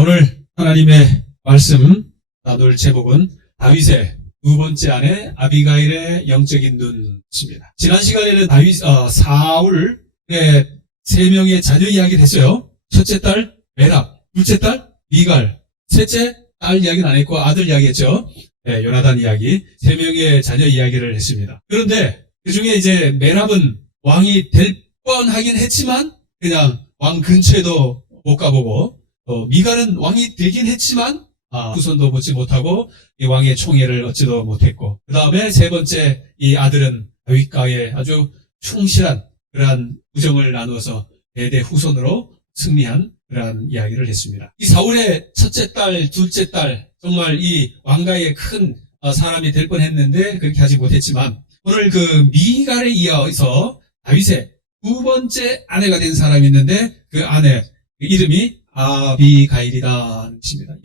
오늘 하나님의 말씀 나눌 제목은 다윗의 두 번째 아내 아비가일의 영적인 눈입니다. 지난 시간에는 사울의 세 명의 자녀 이야기를 했어요. 첫째 딸 메랍, 둘째 딸 미갈, 셋째 딸 이야기는 안 했고 아들 이야기했죠. 요나단 이야기, 세 명의 자녀 이야기를 했습니다. 그런데 그 중에 이제 메랍은 왕이 될 뻔하긴 했지만 그냥 왕 근처에도 못 가보고, 미갈은 왕이 되긴 했지만 후손도 보지 못하고 이 왕의 총애를 얻지도 못했고, 그 다음에 세 번째 이 아들은 다윗과의 아주 충실한 그러한 우정을 나누어서 대대 후손으로 승리한 그러한 이야기를 했습니다. 이 사울의 첫째 딸, 둘째 딸, 정말 이 왕가의 큰 사람이 될 뻔했는데 그렇게 하지 못했지만, 오늘 그 미갈에 이어서 다윗의 두 번째 아내가 된 사람이 있는데 그 아내 이름이 아비가일이라는 것입니다.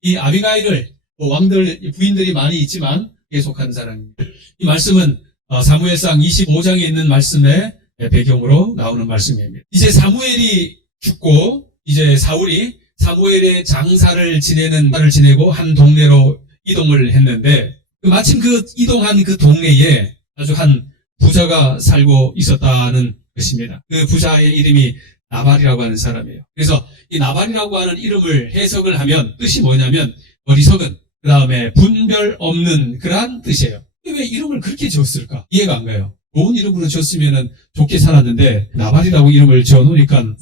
이 아비가일을 왕들 부인들이 많이 있지만 계속하는 사람입니다. 이 말씀은 사무엘상 25장에 있는 말씀의 배경으로 나오는 말씀입니다. 이제 사무엘이 죽고 이제 사울이 사무엘의 장사를 지내고 한 동네로 이동을 했는데, 마침 그 이동한 그 동네에 아주 한 부자가 살고 있었다는 것입니다. 그 부자의 이름이 나발이라고 하는 사람이에요. 그래서 이 나발이라고 하는 이름을 해석을 하면 뜻이 뭐냐면 어리석은, 그 다음에 분별 없는 그러한 뜻이에요. 왜 이름을 그렇게 지었을까? 이해가 안 가요. 좋은 이름으로 지었으면 좋게 살았는데 나발이라고 이름을 지어놓으니까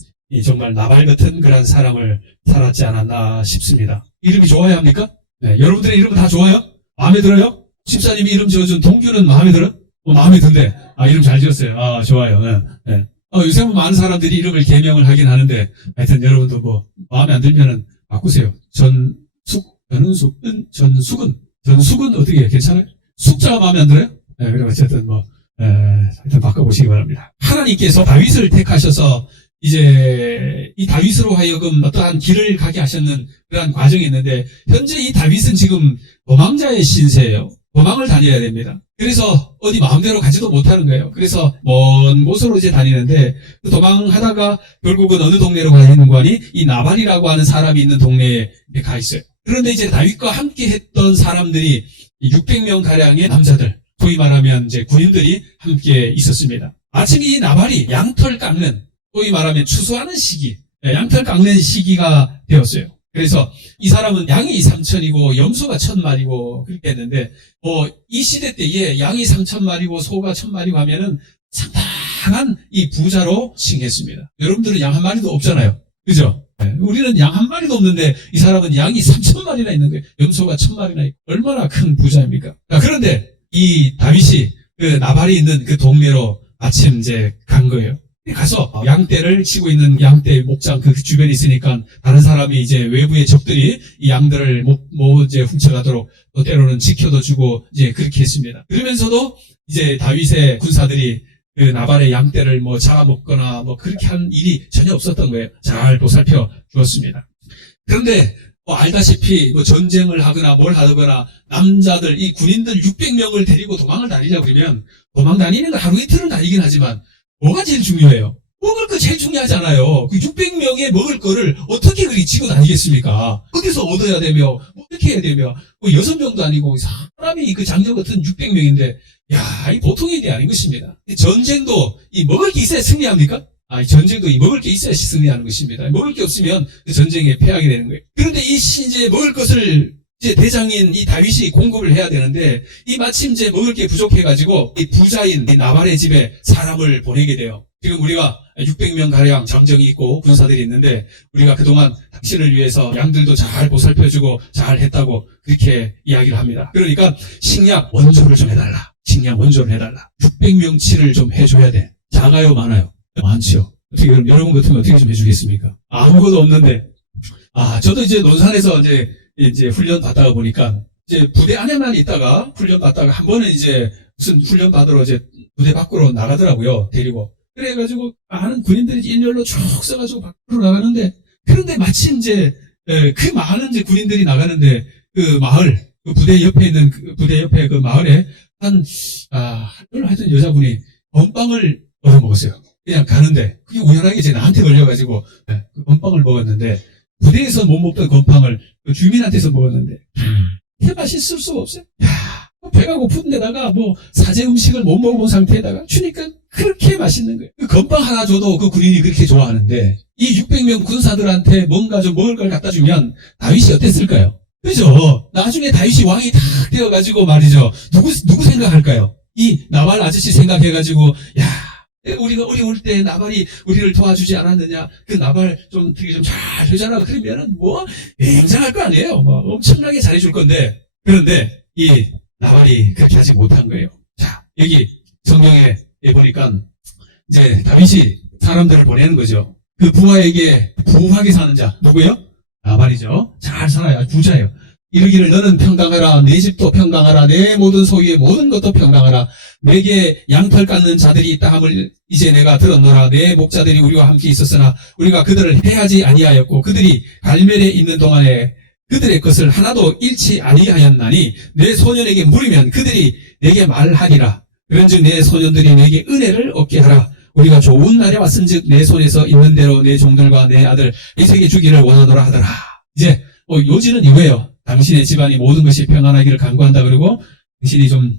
정말 나발 같은 그러한 사람을 살았지 않았나 싶습니다. 이름이 좋아야 합니까? 네, 여러분들의 이름은 다 좋아요? 마음에 들어요? 집사님이 이름 지어준 동규는 마음에 들어? 마음에 든대. 이름 잘 지었어요. 좋아요. 네. 요새는 많은 사람들이 이름을 개명을 하긴 하는데, 하여튼 여러분도 마음에 안 들면은 바꾸세요. 전숙은 어떻게 해요? 괜찮아요? 숙자가 마음에 안 들어요? 네, 그리고 어쨌든 하여튼 바꿔보시기 바랍니다. 하나님께서 다윗을 택하셔서 이제 이 다윗으로 하여금 어떠한 길을 가게 하셨는 그러한 과정이 있는데, 현재 이 다윗은 지금 도망자의 신세예요. 도망을 다녀야 됩니다. 그래서 어디 마음대로 가지도 못하는 거예요. 그래서 먼 곳으로 이제 다니는데, 그 도망하다가 결국은 어느 동네로 가 있는 거 아니? 이 나발이라고 하는 사람이 있는 동네에 가 있어요. 그런데 이제 다윗과 함께 했던 사람들이 600명 가량의 남자들, 소위 말하면 이제 군인들이 함께 있었습니다. 마침 이 나발이 양털 깎는, 소위 말하면 추수하는 시기, 양털 깎는 시기가 되었어요. 그래서 이 사람은 양이 3,000이고 염소가 1,000마리고 그렇게 했는데, 이 시대 때에 양이 3,000마리고 소가 1,000마리고 하면은 상당한 이 부자로 칭했습니다. 여러분들은 양 한 마리도 없잖아요. 그죠? 우리는 양 한 마리도 없는데 이 사람은 양이 3,000마리나 있는 거예요. 염소가 1,000마리나 있고 얼마나 큰 부자입니까? 그런데 이 다윗이 그 나발이 있는 그 동네로 마침 이제 간 거예요. 가서 양떼를 치고 있는 양떼 목장 그 주변에 있으니까 다른 사람이 이제 외부의 적들이 이 양들을 이제 훔쳐가도록 또 때로는 지켜도 주고 이제 그렇게 했습니다. 그러면서도 이제 다윗의 군사들이 그 나발의 양떼를 잡아먹거나 그렇게 한 일이 전혀 없었던 거예요. 잘 보살펴 주었습니다. 그런데 알다시피 전쟁을 하거나 뭘 하거나 남자들, 이 군인들 600명을 데리고 도망을 다니려고 그러면 도망 다니는 건 하루 이틀은 다니긴 하지만 뭐가 제일 중요해요? 먹을 거 제일 중요하잖아요. 그 600명의 먹을 거를 어떻게 그리 지고 다니겠습니까? 어디서 얻어야 되며, 어떻게 해야 되며, 6명도 아니고, 사람이 그 장정 같은 600명인데, 이 보통 일이 아닌 것입니다. 전쟁도 이 먹을 게 있어야 승리합니까? 전쟁도 이 먹을 게 있어야 승리하는 것입니다. 먹을 게 없으면 그 전쟁에 패하게 되는 거예요. 그런데 이제 먹을 것을 이제 대장인 이 다윗이 공급을 해야 되는데, 이 마침 이제 먹을 게 부족해가지고 이 부자인 이 나발의 집에 사람을 보내게 돼요. 지금 우리가 600명 가량 장정이 있고 군사들이 있는데, 우리가 그동안 당신을 위해서 양들도 잘 보살펴주고 잘 했다고 그렇게 이야기를 합니다. 그러니까 식량 원조를 좀 해달라. 600명치를 좀 해줘야 돼. 작아요, 많아요? 많지요. 어떻게 그럼 여러분 같으면 어떻게 좀 해주겠습니까? 아무것도 없는데. 저도 이제 논산에서 이제 훈련 받다가 보니까 이제 부대 안에만 있다가 훈련 받다가 한 번은 이제 무슨 훈련 받으러 이제 부대 밖으로 나가더라고요. 데리고. 그래가지고 많은 군인들이 일렬로 쭉 써가지고 밖으로 나가는데, 그런데 마침 이제 그 많은 이제 군인들이 나가는데 그 마을, 그 부대 옆에 있는 부대 옆에 그 마을에 하여튼 여자분이 건빵을 얻어먹었어요. 그냥 가는데 그게 우연하게 이제 나한테 걸려가지고 그 건빵을 먹었는데, 부대에서 못 먹던 건빵을 그 주민한테서 먹었는데 그 맛이 있을 수가 없어요. 야, 배가 고픈데다가 뭐 사제 음식을 못 먹어본 상태에다가 주니까 그렇게 맛있는 거예요. 그 건빵 하나 줘도 그 군인이 그렇게 좋아하는데 이 600명 군사들한테 뭔가 좀 먹을 걸 갖다 주면 다윗이 어땠을까요? 그죠? 나중에 다윗이 왕이 딱 되어가지고 말이죠. 누구 생각할까요? 이 나발 아저씨 생각해가지고, 야, 우리가 어려울 때 나발이 우리를 도와주지 않았느냐? 그 나발 좀 되게 좀 잘 되잖아. 그러면은 뭐, 굉장할 거 아니에요. 뭐, 엄청나게 잘해줄 건데. 그런데 이 나발이 그렇게 하지 못한 거예요. 자, 여기 성경에 보니까 이제 다윗이 사람들을 보내는 거죠. 그 부하에게 부하게 사는 자, 누구예요? 나발이죠. 잘 살아요. 부자예요. 이르기를 너는 평강하라. 내 집도 평강하라. 내 모든 소유의 모든 것도 평강하라. 내게 양털 깎는 자들이 있다 함을 이제 내가 들었노라. 내 목자들이 우리와 함께 있었으나 우리가 그들을 해하지 아니하였고 그들이 갈멜에 있는 동안에 그들의 것을 하나도 잃지 아니하였나니 내 소년에게 물으면 그들이 내게 말하리라. 그런즉 내 소년들이 내게 은혜를 얻게 하라. 우리가 좋은 날에 왔은즉 내 손에서 있는 대로 내 종들과 내 아들 이세게 주기를 원하노라 하더라. 이제 요지는 이거예요. 당신의 집안이 모든 것이 평안하기를 간구한다. 그리고 당신이 좀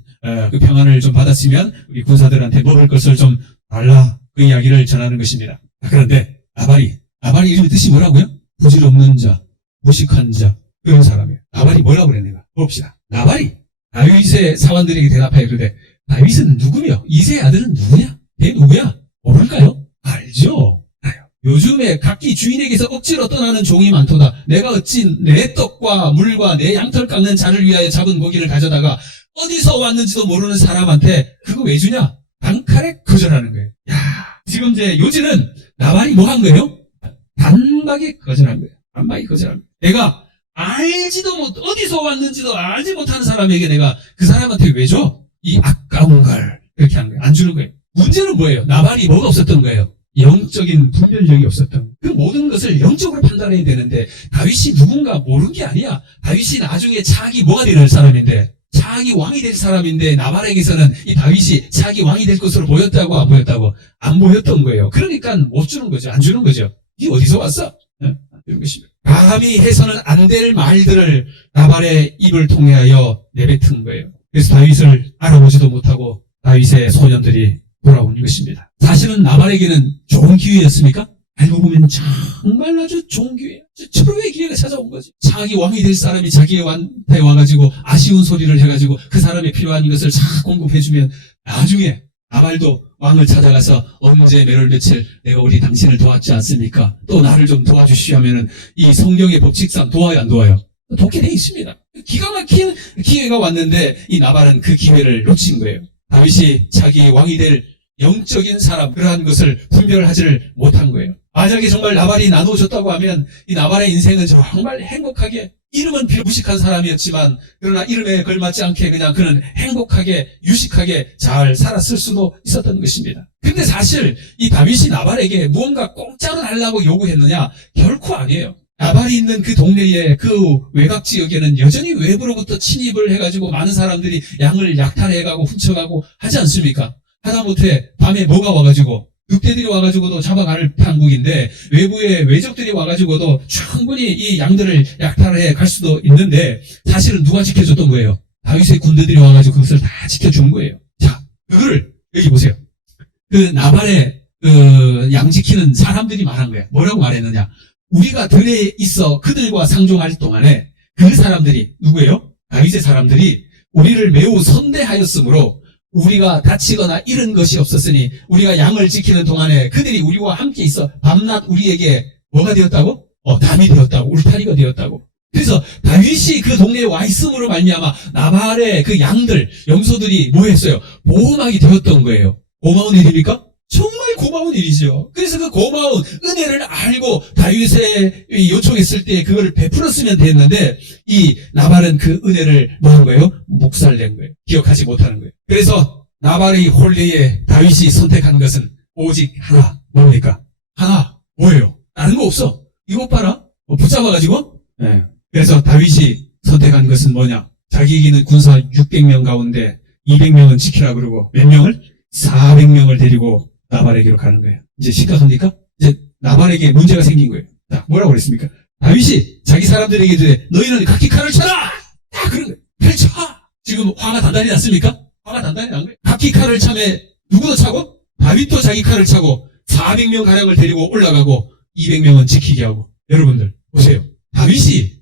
그 평안을 좀 받았으면 우리 군사들한테 먹을 것을 좀 달라. 그 이야기를 전하는 것입니다. 그런데 나발이 이름의 뜻이 뭐라고요? 부질없는 자, 무식한 자, 그런 사람이에요. 나발이 뭐라고 그랬는가? 봅시다. 나발이 다윗의 사관들에게 대답하여 이르되 다윗은 누구며 이세의 아들은 누구냐? 걔 누구야? 모를까요? 알죠. 요즘에 각기 주인에게서 억지로 떠나는 종이 많도다. 내가 어찌 내 떡과 물과 내 양털 깎는 자를 위하여 잡은 고기를 가져다가 어디서 왔는지도 모르는 사람한테 그거 왜 주냐? 단칼에 거절하는 거예요. 야, 지금 이제 요지는 나발이 뭐 한 거예요? 단박에 거절한 거예요. 단박에 거절한 거예요. 내가 알지도 못, 어디서 왔는지도 알지 못하는 사람에게 내가 그 사람한테 왜 줘? 이 아까운 걸. 그렇게 하는 거예요. 안 주는 거예요. 문제는 뭐예요? 나발이 뭐가 없었던 거예요? 영적인 분별력이 없었던 그 모든 것을 영적으로 판단해야 되는데 다윗이 누군가 모르는 게 아니야. 다윗이 나중에 차기 뭐가 될 사람인데 차기 왕이 될 사람인데 나발에게서는 이 다윗이 차기 왕이 될 것으로 보였다고 안 보였다고? 안 보였던 거예요. 그러니까 못 주는 거죠. 안 주는 거죠. 이 어디서 왔어? 안 주는 것입니다. 감히 해서는 안 될 말들을 나발의 입을 통하여 내뱉은 거예요. 그래서 다윗을 알아보지도 못하고 다윗의 소년들이 돌아온 것입니다. 사실은 나발에게는 좋은 기회였습니까? 알고 보면 정말 아주 좋은 기회예요. 최고의 기회가 찾아온 거지. 자기 왕이 될 사람이 자기한테 와가지고 아쉬운 소리를 해가지고 그 사람의 필요한 것을 싹 공급해주면 나중에 나발도 왕을 찾아가서 언제 몇월 며칠 내가 우리 당신을 도왔지 않습니까? 또 나를 좀 도와주시오 하면은 이 성경의 법칙상 도와요 안 도와요? 돕게 돼 있습니다. 기가 막힌 기회가 왔는데 이 나발은 그 기회를 놓친 거예요. 다윗이 자기 왕이 될 영적인 사람, 그러한 것을 분별하지를 못한 거예요. 만약에 정말 나발이 나누어졌다고 하면 이 나발의 인생은 정말 행복하게, 이름은 무식한 사람이었지만 그러나 이름에 걸맞지 않게 그냥 그는 행복하게 유식하게 잘 살았을 수도 있었던 것입니다. 근데 사실 이 다윗이 나발에게 무언가 공짜로 달라고 요구했느냐? 결코 아니에요. 나발이 있는 그 동네의 그 외곽 지역에는 여전히 외부로부터 침입을 해가지고 많은 사람들이 양을 약탈해가고 훔쳐가고 하지 않습니까? 하다못해 밤에 뭐가 와가지고 늑대들이 와가지고도 잡아갈 판국인데 외부의 외적들이 와가지고도 충분히 이 양들을 약탈해 갈 수도 있는데 사실은 누가 지켜줬던 거예요? 다윗의 군대들이 와가지고 그것을 다 지켜준 거예요. 자, 그거를 여기 보세요. 그 나발의 양 지키는 사람들이 말한 거예요. 뭐라고 말했느냐? 우리가 들에 있어 그들과 상종할 동안에 그 사람들이 누구예요? 다윗의 사람들이 우리를 매우 선대하였으므로 우리가 다치거나 잃은 것이 없었으니 우리가 양을 지키는 동안에 그들이 우리와 함께 있어 밤낮 우리에게 뭐가 되었다고? 담이 되었다고, 울타리가 되었다고. 그래서 다윗이 그 동네에 와 있음으로 말미암아 나발의 그 양들, 염소들이 뭐 했어요? 보호막이 되었던 거예요. 고마운 일입니까? 정말 고마운 일이죠. 그래서 그 고마운 은혜를 알고 다윗에 요청했을 때 그걸 베풀었으면 됐는데 이 나발은 그 은혜를 뭐 한 거예요? 묵살낸 거예요. 기억하지 못하는 거예요. 그래서 나발의 혼례에 다윗이 선택한 것은 오직 하나. 뭡니까? 하나. 뭐예요? 다른 거 없어. 이것 봐라. 붙잡아가지고. 네. 그래서 다윗이 선택한 것은 뭐냐? 자기에게는 군사 600명 가운데 200명은 지키라 그러고 몇 명을? 400명을 데리고 나발에게로 가는 거예요. 이제 심각합니까? 이제 나발에게 문제가 생긴 거예요. 자, 뭐라고 그랬습니까? 다윗이 자기 사람들에게 이르되 너희는 각기 칼을 쳐라! 딱 그런 거예요. 펼쳐! 지금 화가 단단히 났습니까? 화가 단단히 난 거예요. 각기 칼을 차매 누구도 차고 다윗도 자기 칼을 차고 400명 가량을 데리고 올라가고 200명은 지키게 하고. 여러분들 보세요. 다윗이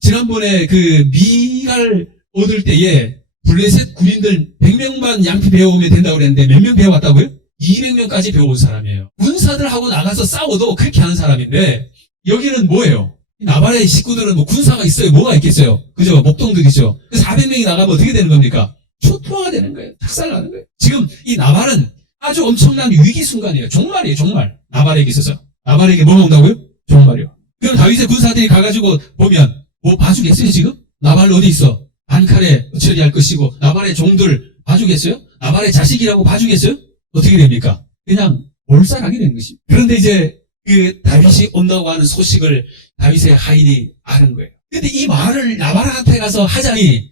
지난번에 그 미갈 얻을 때에 블레셋 군인들 100명만 양피 배워오면 된다고 그랬는데 몇 명 배워왔다고요? 200명까지 배워온 사람이에요. 군사들하고 나가서 싸워도 그렇게 하는 사람인데 여기는 뭐예요? 나발의 식구들은 뭐 군사가 있어요? 뭐가 있겠어요? 그죠? 목동들이죠. 400명이 나가면 어떻게 되는 겁니까? 초토화가 되는 거예요. 학살나는 거예요. 지금 이 나발은 아주 엄청난 위기 순간이에요. 종말이에요. 종말. 나발에게 있어서. 나발에게 뭐가 온다고요? 종말이요. 그럼 다윗의 군사들이 가가지고 보면 뭐 봐주겠어요 지금? 나발 어디 있어? 반칼에 처리할 것이고 나발의 종들 봐주겠어요? 나발의 자식이라고 봐주겠어요? 어떻게 됩니까? 그냥 몰살하게 되는 것입니다. 그런데 이제 그 다윗이 온다고 하는 소식을 다윗의 하인이 아는 거예요. 근데 이 말을 나발한테 가서 하자니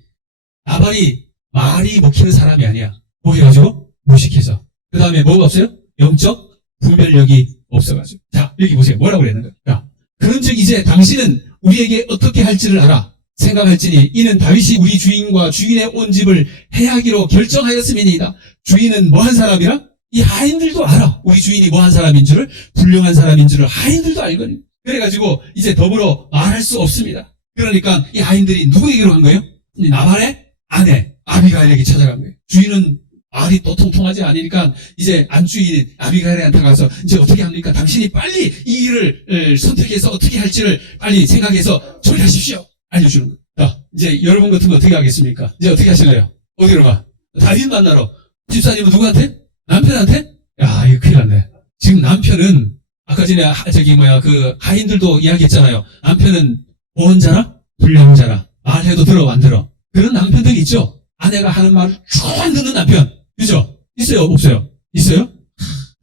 나발이 말이 먹히는 사람이 아니야. 뭐 해가지고? 무식해서. 그 다음에 뭐가 없어요? 영적 분별력이 없어가지고. 자, 여기 보세요. 뭐라고 그랬는가? 자, 그런즉 이제 당신은 우리에게 어떻게 할지를 알아. 생각할지니 이는 다윗이 우리 주인과 주인의 온 집을 해하기로 결정하였음이니이다. 주인은 뭐한 사람이라? 이 하인들도 알아. 우리 주인이 뭐한 사람인 줄을, 훌륭한 사람인 줄을 하인들도 알거든요. 그래가지고 이제 더불어 말할 수 없습니다. 그러니까 이 하인들이 누구에게로 간 거예요? 나발의 아내 아비가일에게 찾아간 거예요. 주인은 말이 또 통통하지 않으니까 이제 안주인인 아비가일한테 가서 이제 어떻게 합니까? 당신이 빨리 이 일을 선택해서 어떻게 할지를 빨리 생각해서 처리하십시오. 알려주는 거예요. 자, 이제 여러분 같으면 어떻게 하겠습니까? 이제 어떻게 하실래요? 어디로 가? 다윗 만나러. 집사님은 누구한테? 남편한테? 야, 이거 큰일 났네. 지금 남편은 아까 전에 그 하인들도 이야기했잖아요. 남편은 보원자라 불량자라. 말해도 들어 안 들어. 그런 남편들이 있죠. 아내가 하는 말을 쭉 안 듣는 남편. 그죠? 있어요? 없어요? 있어요?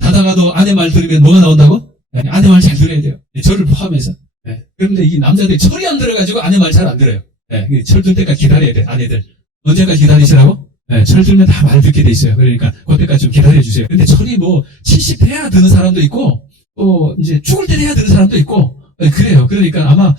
자다가도 아내 말 들으면 뭐가 나온다고? 네, 아내 말 잘 들어야 돼요. 네, 저를 포함해서. 네. 그런데 이 남자들이 철이 안 들어가지고 아내 말 잘 안 들어요. 네, 철 들 때까지 기다려야 돼, 아내들. 언제까지 기다리시라고? 네, 철 들면 다 말 듣게 돼 있어요. 그러니까 그때까지 좀 기다려주세요. 근데 철이 뭐 70 돼야 드는 사람도 있고, 이제 죽을 때 돼야 드는 사람도 있고, 네, 그래요. 그러니까 아마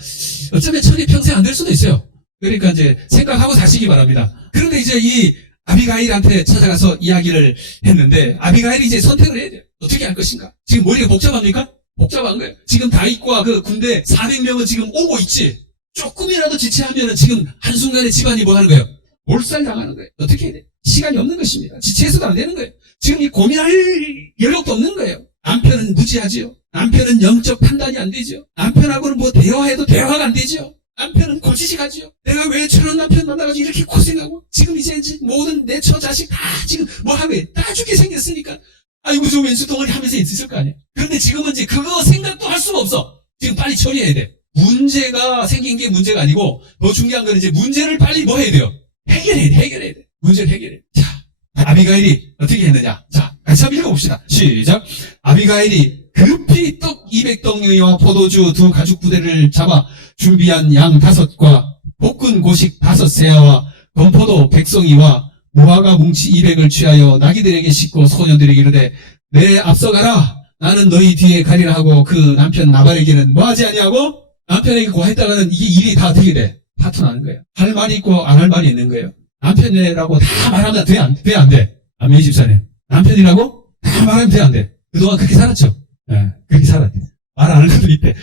어쩌면 철이 평생 안 될 수도 있어요. 그러니까 이제 생각하고 사시기 바랍니다. 그런데 이제 이 아비가일한테 찾아가서 이야기를 했는데 아비가일이 이제 선택을 해야 돼요. 어떻게 할 것인가? 지금 머리가 복잡합니까? 복잡한 거예요. 지금 다윗과 그 군대 400명은 지금 오고 있지. 조금이라도 지체하면은 지금 한순간에 집안이 뭐 하는 거예요? 몰살 당하는 거예요. 어떻게 해야 돼? 시간이 없는 것입니다. 지체해서도 안 되는 거예요. 지금 이 고민할 여력도 없는 거예요. 남편은 무지하지요. 남편은 영적 판단이 안 되죠. 남편하고는 뭐 대화해도 대화가 안 되죠. 남편은 고지식하지요. 내가 왜 저런 남편 만나가지고 이렇게 고생하고 지금 이제 모든 내 처자식 다 지금 뭐 하고 따죽게 생겼으니까 아이고 저 왼수 덩어리 하면서 있을 거 아니야. 그런데 지금은 이제 그거 생각도 할 수가 없어. 지금 빨리 처리해야 돼. 문제가 생긴 게 문제가 아니고 더 중요한 건 이제 문제를 빨리 뭐 해야 돼요? 해결해야 돼. 문제를 해결해. 자, 아비가일이 어떻게 했느냐? 자, 같이 한번 읽어봅시다. 시작. 아비가일이 급히 떡 200덩이와 포도주 2 가죽 부대를 잡아 준비한 양 5과 볶은 고식 5세와 건포도 100송이와 무화과 뭉치 200을 취하여 나귀들에게 싣고 소년들에게 이르되 내 앞서가라. 나는 너희 뒤에 가리라 하고 그 남편 나발에게는 뭐하지 아니하고 남편에게 고했다가는 이게 일이 다 어떻게 돼? 파토나는 거예요. 할 말이 있고 안 할 말이 있는 거예요. 남편이라고 다 말하면 돼? 안 돼? 아멘 집사님. 남편이라고 다 말하면 돼? 안 돼? 그동안 그렇게 살았죠? 네, 그렇게 살았대. 말 안 하는 것도 있대.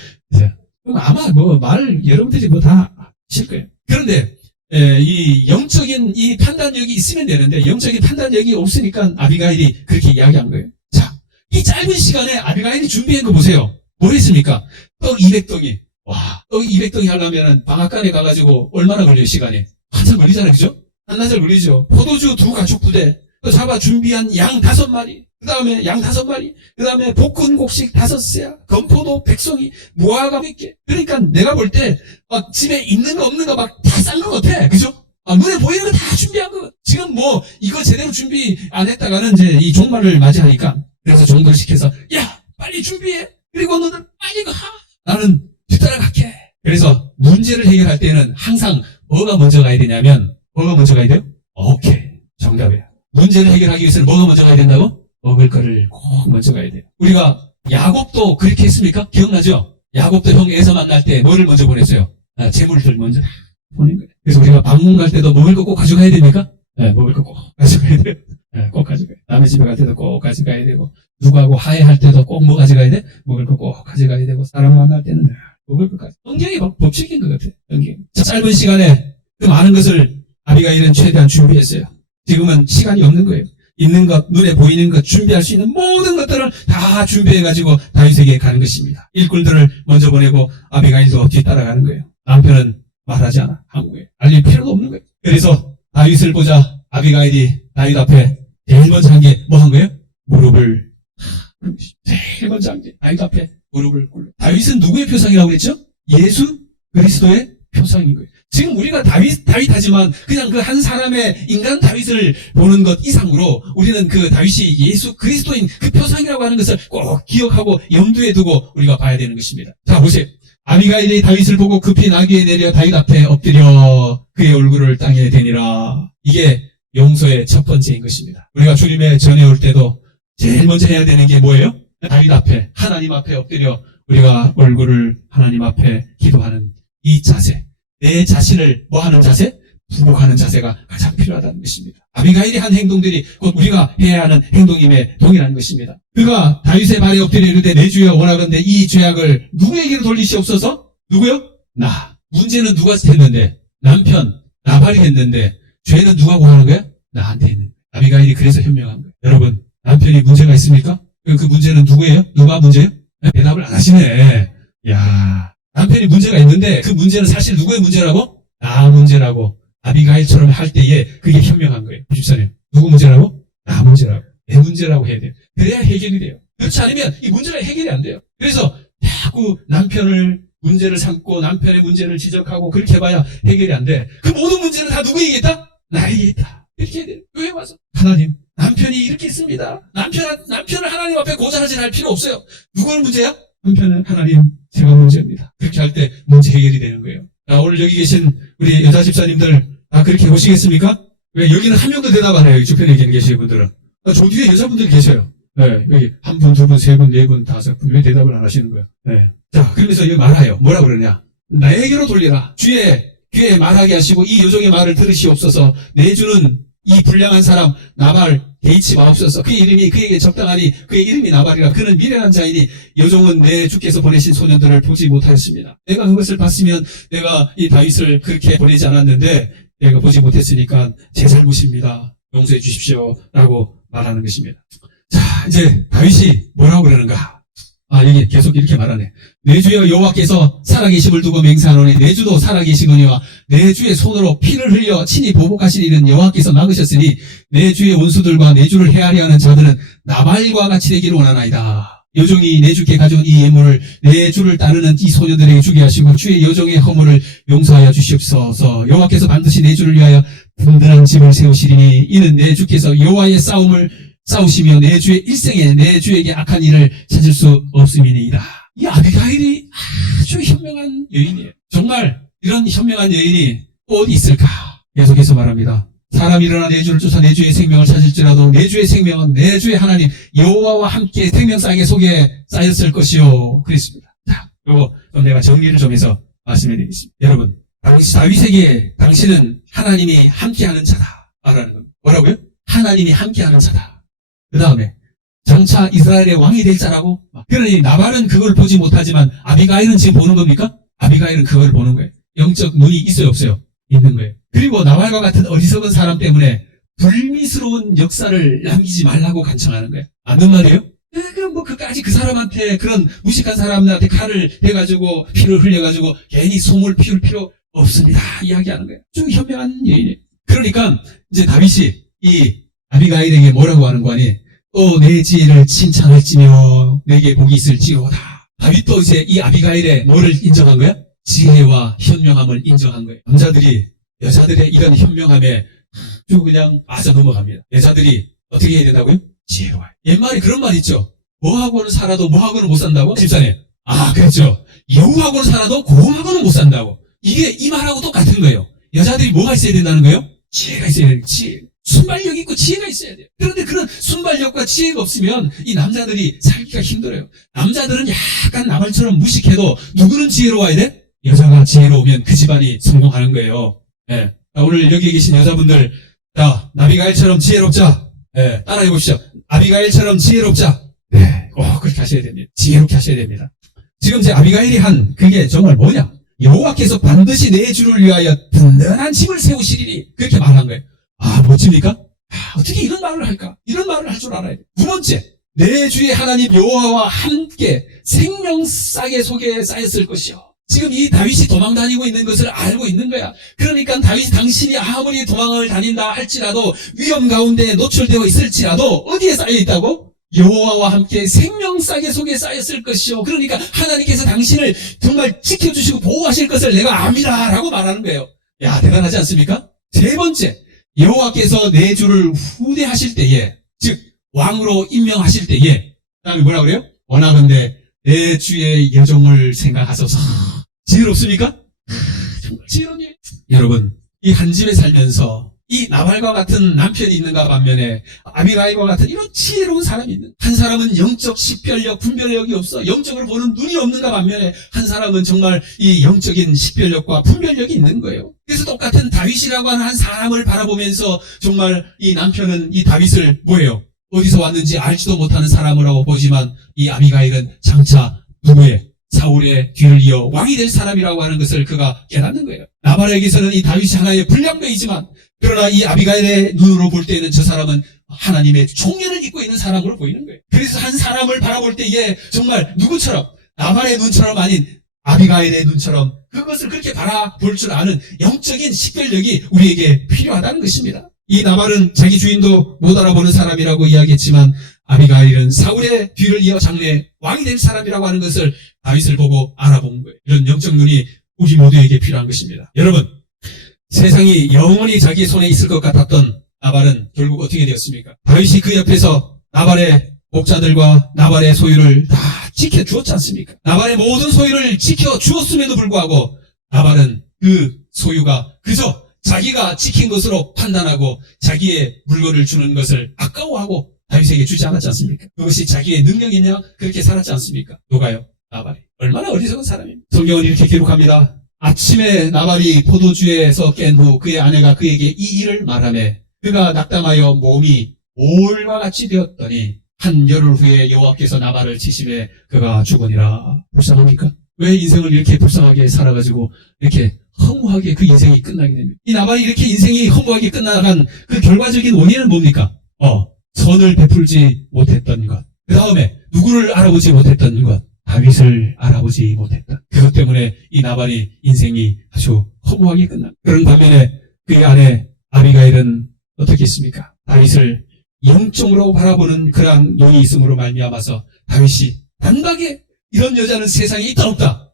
아마 말 여러분들이 다 하실 거예요. 그런데 이 영적인 이 판단력이 있으면 되는데 영적인 판단력이 없으니까 아비가일이 그렇게 이야기한 거예요. 자, 이 짧은 시간에 아비가일이 준비한 거 보세요. 뭐 했습니까? 떡 200덩이. 와, 떡 200덩이 하려면은 방앗간에 가가지고 얼마나 걸려요, 시간이? 한참 걸리잖아요, 그죠? 한나절 걸리죠. 포도주 2 가죽 부대. 또 잡아 준비한 양 5마리. 그 다음에 양 5마리. 그 다음에 볶은 곡식 5세야. 건포도 100송이. 무화과 100개. 그러니까 내가 볼 때, 막 집에 있는 거 없는 거 막 다 싼 것 같아. 그죠? 눈에 보이는 거 다 준비한 거. 지금 뭐, 이거 제대로 준비 안 했다가는 이제 이 종말을 맞이하니까. 그래서 종들 시켜서, 야, 빨리 준비해. 그리고 너는 빨리 가. 나는 뒤따라갈게. 그래서 문제를 해결할 때는 항상 뭐가 먼저 가야 되냐면, 뭐가 먼저 가야 돼요? 오케이. 정답이야. 문제를 해결하기 위해서는 뭐가 먼저 가야 된다고? 먹을 거를 꼭 먼저 가야 돼요. 우리가 야곱도 그렇게 했습니까? 기억나죠? 야곱도 형 에서 만날 때 뭐를 먼저 보냈어요? 재물들 먼저 보낸 거예요. 그래서 우리가 방문 갈 때도 먹을 거 꼭 가져가야 됩니까? 네, 먹을 거 꼭 가져가야 돼요. 네, 꼭 가져가야 돼요. 남의 집에 갈 때도 꼭 가져가야 되고, 누구하고 화해할 때도 꼭 뭐 가져가야 돼? 먹을 거 꼭 가져가야 되고, 사람 만날 때는 먹을 것까지. 성경이 법칙인 것 같아요. 성경. 짧은 시간에 그 많은 것을 아비가일은 최대한 준비했어요. 지금은 시간이 없는 거예요. 있는 것, 눈에 보이는 것, 준비할 수 있는 모든 것들을 다 준비해가지고 다윗에게 가는 것입니다. 일꾼들을 먼저 보내고 아비가일도 뒤따라가는 거예요. 남편은 말하지 않아. 한국에. 알릴 필요도 없는 거예요. 그래서 다윗을 보자 아비가일이 다윗 앞에 제일 먼저 한 게 뭐 한 거예요? 무릎을 제일 먼저 한 게 다윗 앞에 무릎을 꿇는. 다윗은 누구의 표상이라고 그랬죠? 예수 그리스도의 표상인 거예요. 지금 우리가 다윗 하지만 그냥 그 한 사람의 인간 다윗을 보는 것 이상으로 우리는 그 다윗이 예수 그리스도인 그 표상이라고 하는 것을 꼭 기억하고 염두에 두고 우리가 봐야 되는 것입니다. 자, 보세요. 아비가일이 다윗을 보고 급히 나귀에 내려 다윗 앞에 엎드려 그의 얼굴을 땅에 대니라. 이게 용서의 첫 번째인 것입니다. 우리가 주님의 전에 올 때도 제일 먼저 해야 되는 게 뭐예요? 다윗 앞에, 하나님 앞에 엎드려 우리가 얼굴을 하나님 앞에 기도하는 이 자세. 내 자신을 뭐 하는 자세? 부복하는 자세가 가장 필요하다는 것입니다. 아비가일이 한 행동들이 곧 우리가 해야 하는 행동임에 동일한 것입니다. 그가 다윗의 발에 엎드려 이르되 내 주여 원하건대 이 죄악을 누구에게로 돌리시옵소서? 누구요? 나. 문제는 누가 했는데? 남편, 나발이 했는데 죄는 누가 고하는 거야? 나한테 있는 거야. 아비가일이 그래서 현명한 거예요. 여러분, 남편이 문제가 있습니까? 그 문제는 누구예요? 누가 문제예요? 대답을 안 하시네. 야, 남편이 문제가 있는데 그 문제는 사실 누구의 문제라고? 나 문제라고. 아비가일처럼 할 때에 그게 현명한 거예요. 집사님, 누구 문제라고? 나 문제라고. 내 문제라고 해야 돼요. 그래야 해결이 돼요. 그렇지 않으면 이 문제가 해결이 안 돼요. 그래서 자꾸 남편을 문제를 삼고 남편의 문제를 지적하고 그렇게 해봐야 해결이 안 돼. 그 모든 문제는 다 누구에게 있다? 나에게 있다. 이렇게 해야 돼요. 교회 와서 하나님, 남편이 이렇게 있습니다. 남편을 하나님 앞에 고자하지 할 필요 없어요. 누구는 문제야? 남편은 하나님, 제가 문제입니다. 그렇게 할 때 문제 해결이 되는 거예요. 자, 오늘 여기 계신 우리 여자 집사님들 다 그렇게 보시겠습니까? 왜 여기는 한 명도 대답 안 해요. 여기 주변에 계신 분들은. 저 뒤에 여자분들이 계셔요. 네, 여기 한 분, 두 분, 세 분, 네 분, 다섯 분. 왜 대답을 안 하시는 거예요? 네. 자, 그러면서 여기 말해요. 뭐라 그러냐? 나에게로 돌리라. 주의 귀에 말하게 하시고 이 여종의 말을 들으시옵소서. 내 주는 이 불량한 사람 나발 개의치 마옵소서. 그의 이름이 그에게 적당하니 그의 이름이 나발이라. 그는 미련한 자이니 여종은 내 주께서 보내신 소년들을 보지 못하였습니다. 내가 그것을 봤으면 내가 이 다윗을 그렇게 보내지 않았는데 내가 보지 못했으니까 제 잘못입니다. 용서해 주십시오. 라고 말하는 것입니다. 자, 이제 다윗이 뭐라고 그러는가? 여기 계속 이렇게 말하네. 내 주여 여호와께서 살아계심을 두고 맹세하노니 내 주도 살아계시거니와 내 주의 손으로 피를 흘려 친히 보복하신 일은 여호와께서 막으셨으니 내 주의 원수들과 내 주를 헤아려 하는 자들은 나발과 같이 되기를 원하나이다. 여종이 내 주께 가져온 이 예물을 내 주를 따르는 이 소녀들에게 주게 하시고 주의 여종의 허물을 용서하여 주시옵소서. 여호와께서 반드시 내 주를 위하여 든든한 집을 세우시리니 이는 내 주께서 여호와의 싸움을 싸우시며 내 주의 일생에 내 주에게 악한 일을 찾을 수 없음이니이다. 이 아비가일이 아주 현명한 여인이에요. 정말 이런 현명한 여인이 어디 있을까? 계속해서 말합니다. 사람이 일어나 내 주를 쫓아 내 주의 생명을 찾을지라도 내 주의 생명은 내 주의 하나님 여호와와 함께 생명싸개 속에 쌓였을 것이요. 그랬습니다. 자, 그리고 좀 내가 정리를 좀 해서 말씀해 드리겠습니다. 여러분, 다윗에게 당신은 하나님이 함께하는 자다. 말하는 겁니다. 뭐라고요? 하나님이 함께하는 자다. 그 다음에 장차 이스라엘의 왕이 될 자라고. 그러니 나발은 그걸 보지 못하지만 아비가일은 지금 보는 겁니까? 아비가일은 그걸 보는 거예요. 영적 눈이 있어요, 없어요? 있는 거예요. 그리고 나발과 같은 어리석은 사람 때문에 불미스러운 역사를 남기지 말라고 간청하는 거예요. 맞는 말이에요? 그럼 그까지 그 사람한테 그런 무식한 사람들한테 칼을 대가지고 피를 흘려가지고 괜히 소물 피울 필요 없습니다. 이야기하는 거예요. 좀 현명한 여인이에요. 그러니까 이제 다윗이 이 아비가일에게 뭐라고 하는 거 아니? 또 내 지혜를 칭찬할지며 내게 복이 있을지로다. 다윗도 이제 이 아비가일의 뭐를 인정한 거야? 지혜와 현명함을 인정한 거예요. 남자들이 여자들의 이런 현명함에 아주 그냥 빠져 넘어갑니다. 여자들이 어떻게 해야 된다고요? 지혜와. 옛말에 그런 말 있죠. 뭐하고는 살아도 뭐하고는 못 산다고? 집사님. 그렇죠. 여우하고는 살아도 고음하고는 못 산다고. 이게 이 말하고 똑같은 거예요. 여자들이 뭐가 있어야 된다는 거예요? 지혜가 있어야 되는 거예요. 지혜. 순발력 있고 지혜가 있어야 돼요. 그런데 그런 순발력과 지혜가 없으면 이 남자들이 살기가 힘들어요. 남자들은 약간 나발처럼 무식해도 누구는 지혜로워야 돼? 여자가 지혜로우면 그 집안이 성공하는 거예요. 예. 자, 오늘 여기 계신 여자분들, 자, 아비가일처럼 지혜롭자. 예, 따라해 보시죠. 아비가일처럼 지혜롭자. 네, 꼭 그렇게 하셔야 됩니다. 지혜롭게 하셔야 됩니다. 지금 제 아비가일이 한 그게 정말 뭐냐? 여호와께서 반드시 내 주를 위하여 든든한 집을 세우시리니 그렇게 말한 거예요. 아, 멋집니까? 어떻게 이런 말을 할까? 이런 말을 할 줄 알아야 돼. 두 번째, 내 주의 하나님 여호와와 함께 생명싸게 속에 쌓였을 것이요. 지금 이 다윗이 도망 다니고 있는 것을 알고 있는 거야. 그러니까 다윗이 당신이 아무리 도망을 다닌다 할지라도 위험 가운데 노출되어 있을지라도 어디에 쌓여 있다고? 여호와와 함께 생명싸게 속에 쌓였을 것이요. 그러니까 하나님께서 당신을 정말 지켜주시고 보호하실 것을 내가 압니다 라고 말하는 거예요. 야, 대단하지 않습니까? 세 번째, 여호와께서 내 주를 후대하실 때에, 즉 왕으로 임명하실 때에, 그다음에 뭐라 그래요? 원하건대 내 주의 여종을 생각하소서. 지혜롭습니까? 정말 지혜롭네요. 여러분, 이 한 집에 살면서 이 나발과 같은 남편이 있는가 반면에 아비가일과 같은 이런 지혜로운 사람이 있는, 한 사람은 영적 식별력, 분별력이 없어 영적으로 보는 눈이 없는가 반면에 한 사람은 정말 이 영적인 식별력과 분별력이 있는 거예요. 그래서 똑같은 다윗이라고 하는 한 사람을 바라보면서 정말 이 남편은 이 다윗을 뭐예요? 어디서 왔는지 알지도 못하는 사람이라고 보지만 이 아비가일은 장차 누구의? 사울의 뒤를 이어 왕이 될 사람이라고 하는 것을 그가 깨닫는 거예요. 나발에게서는 이 다윗이 하나의 불량배이지만 그러나 이 아비가일의 눈으로 볼 때에는 저 사람은 하나님의 총애를 입고 있는 사람으로 보이는 거예요. 그래서 한 사람을 바라볼 때에 정말 누구처럼 나발의 눈처럼 아닌 아비가일의 눈처럼 그것을 그렇게 바라볼 줄 아는 영적인 식별력이 우리에게 필요하다는 것입니다. 이 나발은 자기 주인도 못 알아보는 사람이라고 이야기했지만 아비가일은 사울의 뒤를 이어 장래 왕이 될 사람이라고 하는 것을 다윗을 보고 알아본 거예요. 이런 영적 눈이 우리 모두에게 필요한 것입니다. 여러분, 세상이 영원히 자기 손에 있을 것 같았던 나발은 결국 어떻게 되었습니까? 다윗이 그 옆에서 나발의 목자들과 나발의 소유를 다 지켜주었지 않습니까? 나발의 모든 소유를 지켜주었음에도 불구하고 나발은 그 소유가 그저 자기가 지킨 것으로 판단하고 자기의 물건을 주는 것을 아까워하고 다윗에게 주지 않았지 않습니까? 그것이 자기의 능력이냐? 그렇게 살았지 않습니까? 누가요? 나발이. 얼마나 어리석은 사람입니다. 성경은 이렇게 기록합니다. 아침에 나발이 포도주에서 깬 후 그의 아내가 그에게 이 일을 말하며 그가 낙담하여 몸이 몰과 같이 되었더니 한 열흘 후에 여호와께서 나발을 치심에 그가 죽으니라. 불쌍합니까? 왜 인생을 이렇게 불쌍하게 살아가지고 이렇게 허무하게 그 인생이 끝나게 됩니까? 이 나발이 이렇게 인생이 허무하게 끝나간 그 결과적인 원인은 뭡니까? 선을 베풀지 못했던 것. 그 다음에 누구를 알아보지 못했던 것. 다윗을 알아보지 못했다. 그것 때문에 이 나발이 인생이 아주 허무하게 끝납니다. 그런 반면에 그의 아내 아비가일은 어떻게 했습니까? 다윗을 영적으로 바라보는 그러한 눈이 있음으로 말미암아서 다윗이 단박에 이런 여자는 세상에 있다 없다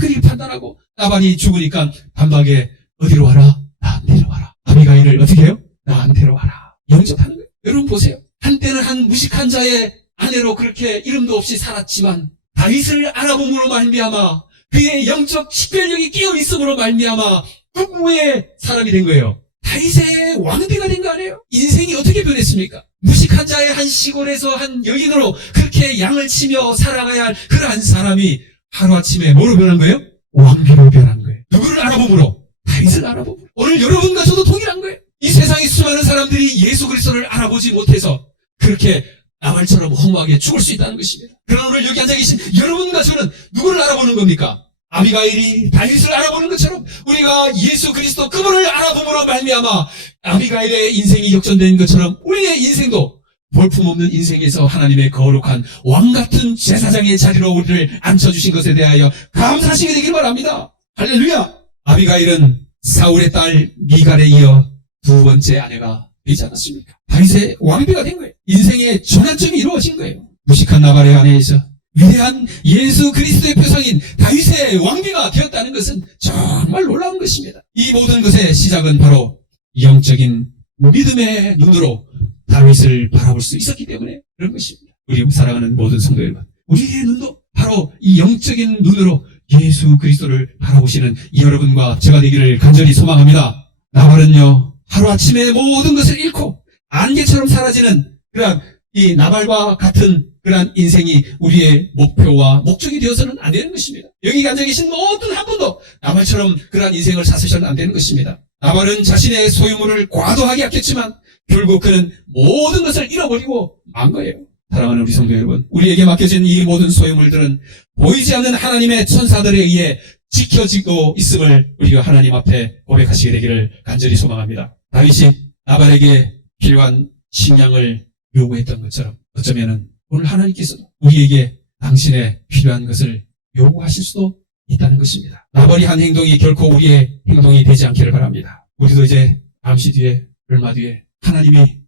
그렇게 판단하고 나발이 죽으니까 단박에 어디로 와라? 나한테로 와라. 아비가일을 어떻게 해요? 나한테로 와라. 영접하는 거예요. 여러분 보세요. 한때는 한 무식한 자의 아내로 그렇게 이름도 없이 살았지만 다윗을 알아봄으로 말미암아 그의 영적 식별력이 깨어있음으로 말미암아 누구의 사람이 된 거예요? 다윗의 왕비가 된 거 아니에요? 인생이 어떻게 변했습니까? 무식한 자의 한 시골에서 한 여인으로 그렇게 양을 치며 살아가야 할 그러한 사람이 하루아침에 뭐로 변한 거예요? 왕비로 변한 거예요. 누구를 알아봄으로? 다윗을 알아봄으로. 오늘 여러분과 저도 동일한 거예요. 이 세상에 수많은 사람들이 예수 그리스도를 알아보지 못해서 그렇게 나발처럼 허무하게 죽을 수 있다는 것입니다. 그러나 오늘 여기 앉아 계신 여러분과 저는 누구를 알아보는 겁니까? 아비가일이 다윗을 알아보는 것처럼 우리가 예수 그리스도 그분을 알아봄으로 말미암아 아비가일의 인생이 역전된 것처럼 우리의 인생도 볼품없는 인생에서 하나님의 거룩한 왕같은 제사장의 자리로 우리를 앉혀주신 것에 대하여 감사하시게 되길 바랍니다. 할렐루야! 아비가일은 사울의 딸 미갈에 이어 두 번째 아내가 되지 않았습니까? 다윗의 왕비가 된 거예요. 인생의 전환점이 이루어진 거예요. 무식한 나발의 아내에서 위대한 예수 그리스도의 표상인 다윗의 왕비가 되었다는 것은 정말 놀라운 것입니다. 이 모든 것의 시작은 바로 영적인 믿음의 눈으로 다윗을 바라볼 수 있었기 때문에 그런 것입니다. 우리 사랑하는 모든 성도 여러분, 우리의 눈도 바로 이 영적인 눈으로 예수 그리스도를 바라보시는 이 여러분과 제가 되기를 간절히 소망합니다. 나발은요 하루아침에 모든 것을 잃고 안개처럼 사라지는 그러한 이 나발과 같은 그러한 인생이 우리의 목표와 목적이 되어서는 안 되는 것입니다. 여기 앉아 계신 모든 한 분도 나발처럼 그러한 인생을 사시셔는 안 되는 것입니다. 나발은 자신의 소유물을 과도하게 아꼈지만 결국 그는 모든 것을 잃어버리고 만 거예요. 사랑하는 우리 성도 여러분, 우리에게 맡겨진 이 모든 소유물들은 보이지 않는 하나님의 천사들에 의해 지켜지고 있음을 우리가 하나님 앞에 고백하시게 되기를 간절히 소망합니다. 다윗이 나발에게 필요한 식량을 요구했던 것처럼 어쩌면은 오늘 하나님께서도 우리에게 당신의 필요한 것을 요구하실 수도 있다는 것입니다. 나발이 한 행동이 결코 우리의 행동이 되지 않기를 바랍니다. 우리도 이제 잠시 뒤에, 얼마 뒤에 하나님이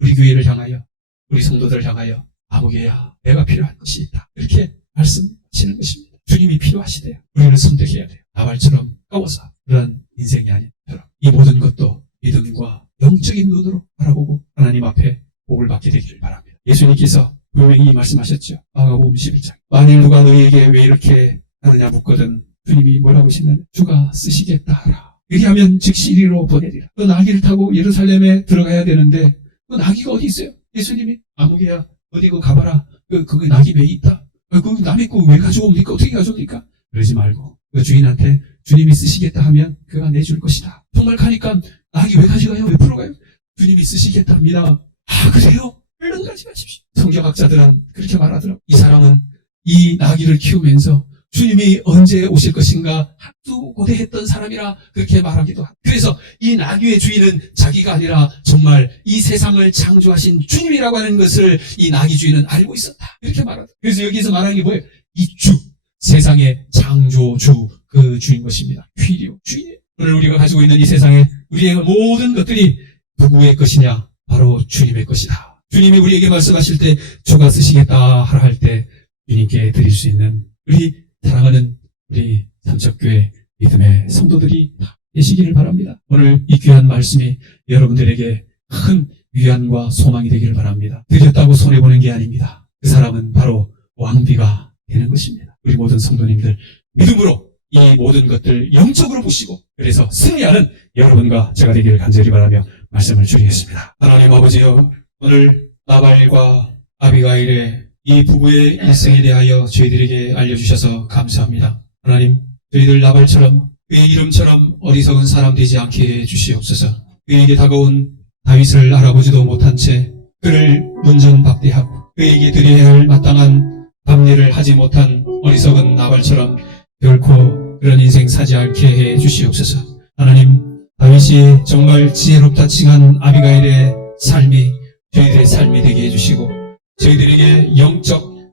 우리 교회를 향하여, 우리 성도들을 향하여 아무개야 내가 필요한 것이 있다, 이렇게 말씀하시는 것입니다. 주님이 필요하시대요. 우리를 선택해야 돼요. 나발처럼 까워서 그런 인생이 아닌 것처럼 이 모든 것도 믿음과 영적인 눈으로 바라보고 하나님 앞에 복을 받게 되기를 바랍니다. 예수님께서 분명히 말씀하셨죠. 마가복음 11장. 만일 누가 너희에게 왜 이렇게 하느냐 묻거든 주님이 뭐라고 하시냐면 주가 쓰시겠다 하라. 그리하면 즉시 이리로 보내리라. 그 나귀를 타고 예루살렘에 들어가야 되는데 그 나귀가 어디 있어요? 예수님이 아무개야 어디 그 가봐라. 그 나귀 배 있다. 그 남의 거 왜 가져옵니까? 어떻게 가져옵니까? 그러지 말고 그 주인한테 주님이 쓰시겠다 하면 그가 내줄 것이다. 정말 가니까 나귀 왜 가져가요? 왜 풀어가요? 주님이 쓰시겠다 합니다. 아 그래요? 얼른 가져가십시오. 성경학자들은 그렇게 말하더라고요. 이 사람은 이 나귀를 키우면서 주님이 언제 오실 것인가 한두 고대했던 사람이라 그렇게 말하기도 합니다. 그래서 이 나귀의 주인은 자기가 아니라 정말 이 세상을 창조하신 주님이라고 하는 것을 이 나귀 주인은 알고 있었다, 이렇게 말하더라고요. 그래서 여기서 말하는 게 뭐예요? 이 주, 세상의 창조주, 그 주인 것입니다. 퀴리오, 주인이에요. 오늘 우리가 가지고 있는 이 세상에 우리의 모든 것들이 누구의 것이냐? 바로 주님의 것이다. 주님이 우리에게 말씀하실 때 주가 쓰시겠다 하라 할 때 주님께 드릴 수 있는 우리 사랑하는 우리 삼척교회 믿음의 성도들이 계시기를 바랍니다. 오늘 이 귀한 말씀이 여러분들에게 큰 위안과 소망이 되기를 바랍니다. 드렸다고 손해보는 게 아닙니다. 그 사람은 바로 왕비가 되는 것입니다. 우리 모든 성도님들 믿음으로 이 모든 것들 영적으로 보시고 그래서 승리하는 여러분과 제가 되기를 간절히 바라며 말씀을 드리겠습니다. 하나님 아버지여, 오늘 나발과 아비가일의 이 부부의 일생에 대하여 저희들에게 알려주셔서 감사합니다. 하나님, 저희들 나발처럼 그의 이름처럼 어리석은 사람 되지 않게 해주시옵소서. 그에게 다가온 다윗을 알아보지도 못한 채 그를 문전박대하고 그에게 드려야 할 마땅한 답례를 하지 못한 어리석은 나발처럼 결코 그런 인생 사지 않게 해주시옵소서. 하나님, 다윗이 정말 지혜롭다 칭한 아비가일의 삶이 저희들의 삶이 되게 해주시고 저희들에게 영적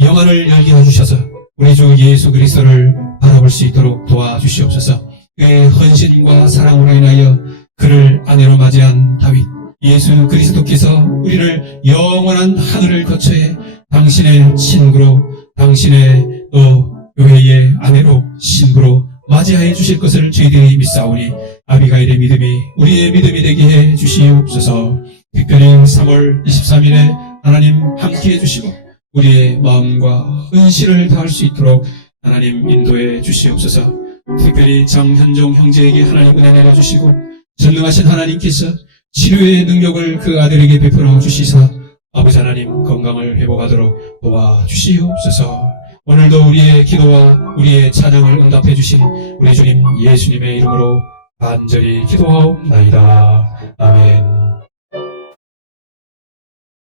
영안을 열게 해주셔서 우리 주 예수 그리스도를 바라볼 수 있도록 도와주시옵소서. 그의 헌신과 사랑으로 인하여 그를 아내로 맞이한 다윗, 예수 그리스도께서 우리를 영원한 하늘을 거쳐해 당신의 친구로, 당신의 또 교회의 아내로, 신부로 맞이하여 주실 것을 저희들이 믿사오니 아비가일의 믿음이 우리의 믿음이 되게 해 주시옵소서. 특별히 3월 23일에 하나님 함께해 주시고 우리의 마음과 헌신을 다할 수 있도록 하나님 인도해 주시옵소서. 특별히 장현종 형제에게 하나님 은혜 내려주시고 전능하신 하나님께서 치료의 능력을 그 아들에게 베풀어 주시사 아버지 하나님 건강을 회복하도록 도와주시옵소서. 오늘도 우리의 기도와 우리의 찬양을 응답해 주신 우리 주님 예수님의 이름으로 간절히 기도하옵나이다. 아멘.